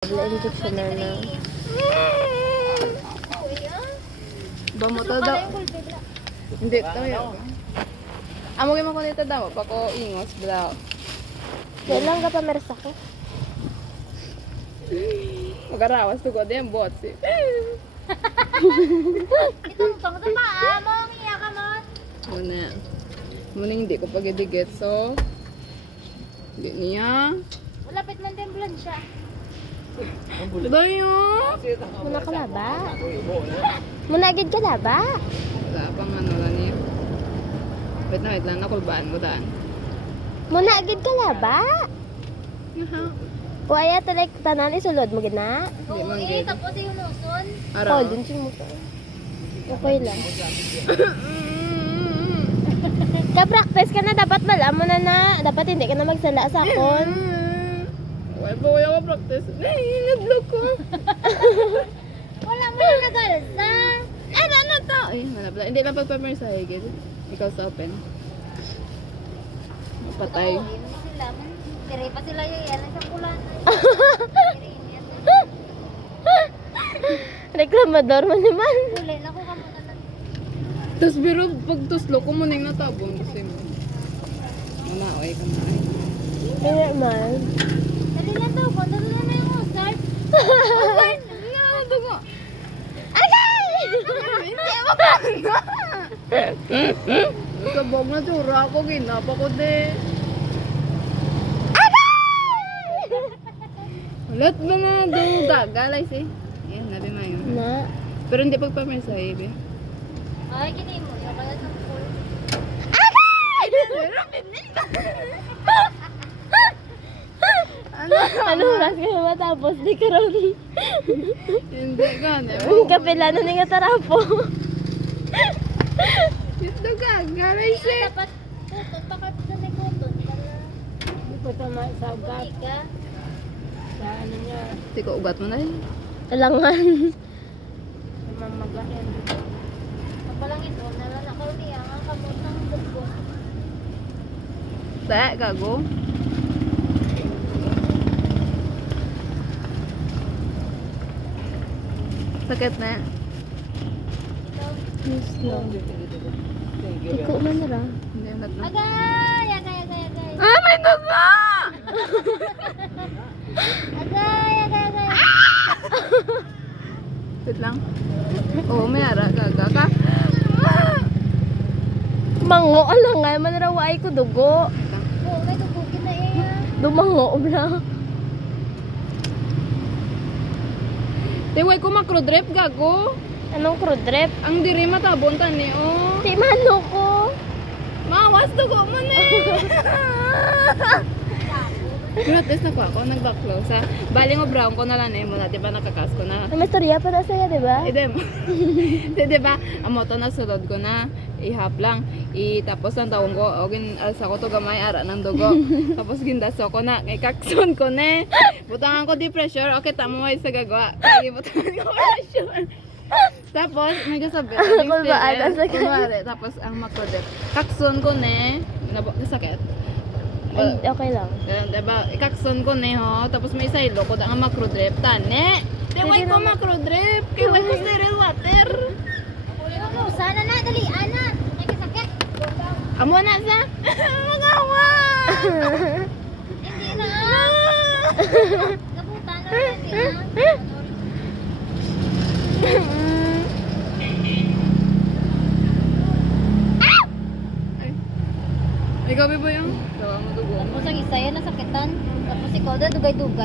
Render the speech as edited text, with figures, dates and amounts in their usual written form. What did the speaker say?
Wala injection na na. Ba mo to daw? Hindi to yun. Amo kayo makunita daw, pako ingos daw. Kailan ka pa mersa ko? Magarawas to ko din, botsi. Itong sa paa mo, iyak ka mo. Muna. Muna hindi ko pag-idigit, so hindi niya. Malapit man din bulan siya. Dayo! Muna ka laba? Muna agad ka laba? Wala pang ano lang niya. Wait lang, nakulbaan mo daan. Muna agad ka laba? Aha. Waya talay tanan isulod mo gina? Hindi Oo, man good. tapos yung nuson. Ara. Oh, dun siya mo ka. Okay lang. Ka-practice ka na, dapat malam mo na. Dapat hindi ka na magsala sa akon. Wala ba wala ko practice? Ay, nag-vlog ko. Wala mo na nagalsa. Ano to? Ay, wala pala. Hindi lang pagpapmer sa higit. Ikaw sa open. Patay. Oo, yun sila. Tiri pa sila yung yan. Isang kulan. Reklamador mo naman. Huli na ko kamo na lang. Tapos biro, pag tuslo ko muna yung natabong. Kasi mo. Manaoy ka na. Kaya man. Dali lang daw ko. Dali lang na yung usart. No, dugo. Agay! Hindi ako pa. Sabog na tsura ako. Ginapa ko din. Ulat ba na doon gagalay si? Eh, nabi mo yun. Na. Pero hindi pagpapmer sa higit. Ay, kini mo. Yung kaya sa pool. Ano oras ka na matapos? Di ka ron. Hindi ka na. Kapila na nga tarapo. Ito gagalay si. Dapat putol pa ka sa nekoton. Hindi ko pa maisagat. Ika. Sa ano niya. Hindi ko ugat mo na yun. Alangan. Ang palang ito. Nalanakaw niya. Ang kamot ng buko. Te, gago. Sakit na. Yes, no. Iko man ra. Hindi mo na. Agay! Agay, agay, agay. Ah, may dugo! Agay, agay, agay. Wait lang. Oo, may ara. Gaga ka. Mango alangan man ra waay ko dugo. Oo, may tubugin na iya. Dumango bra. Tiway ko makro-drip, gago. Anong crude rep? Ang diri matabon tani, oh. Di mano ko. Mawas dugo mo na eh. Gratis na ko ako, nag-backflow sa baling o brown ko na lang eh muna, di ba nakakas ko na. May storya para sa'yo, di ba? Eh, di ba? Ang moto na sulod ko na, ihap lang. Tapos ang taong ko, o alsa ko to gamay, ara ng dugo. Tapos gindaso ko na, kay kakson ko na. Butangan ko di pressure, okay, tamo ay sa gagawa. Kaya butangan ko pressure. Tapos, may kasabi, Kulbaan, nasa kunwari, tapos ang makrodep. Kakson ko na, nasakit. Ay, okay lang. Diba, kakson ko na ho, tapos may saylo ko na ang makrodrip. Tane! Tiway ko makrodrip! Kiway ko sterile water! Ano, sana na, dali, ana. Nakikisakit. Amo na sa? Magawa! Hindi na. Gabutan na, hindi na. Ikaw ba yung? Gawa mo dugo mo. Tapos ang isa yan nasakitan. Tapos ikaw na dugay-dugay.